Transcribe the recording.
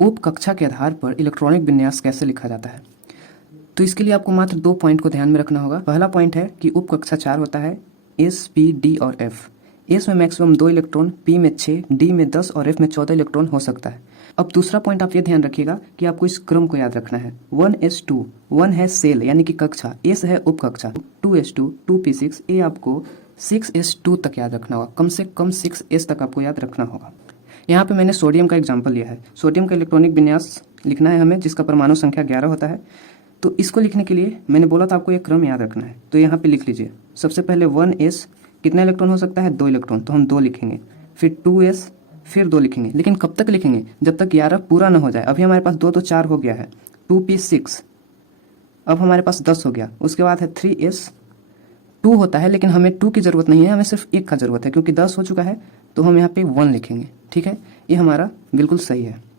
उप कक्षा के आधार पर इलेक्ट्रॉनिक विन्यास कैसे लिखा जाता है। तो इसके लिए आपको मात्र 2 पॉइंट को ध्यान में रखना होगा। पहला पॉइंट है कि उप कक्षा 4 होता है, एस, पी, डी और एफ। एस में मैक्सिमम 2 इलेक्ट्रॉन, पी में 6, डी में 10 और एफ में 14 इलेक्ट्रॉन हो सकता है। अब दूसरा पॉइंट आप ये ध्यान रखिएगा कि आपको इस क्रम को याद रखना है। 1s2, 1 है सेल यानी कि कक्षा, एस है उप कक्षा, 2s2, 2p6, ये आपको 6s2 तक याद रखना होगा। कम से कम 6s तक आपको याद रखना होगा। यहाँ पे मैंने सोडियम का एग्जाम्पल लिया है। सोडियम का इलेक्ट्रॉनिक विन्यास लिखना है हमें, जिसका परमाणु संख्या 11 होता है। तो इसको लिखने के लिए मैंने बोला था आपको एक क्रम याद रखना है, तो यहाँ पे लिख लीजिए। सबसे पहले 1s, कितना इलेक्ट्रॉन हो सकता है? 2 इलेक्ट्रॉन, तो हम 2 लिखेंगे। फिर 2s, फिर 2 लिखेंगे। लेकिन कब तक लिखेंगे? जब तक 11 पूरा ना हो जाए। अभी हमारे पास 2 तो 4 हो गया है। 2p6, अब हमारे पास 10 हो गया। उसके बाद है 3s, 2 होता है लेकिन हमें 2 की ज़रूरत नहीं है, हमें सिर्फ 1 का ज़रूरत है, क्योंकि 10 हो चुका है। तो हम यहाँ पे 1 लिखेंगे। ठीक है, ये हमारा बिल्कुल सही है।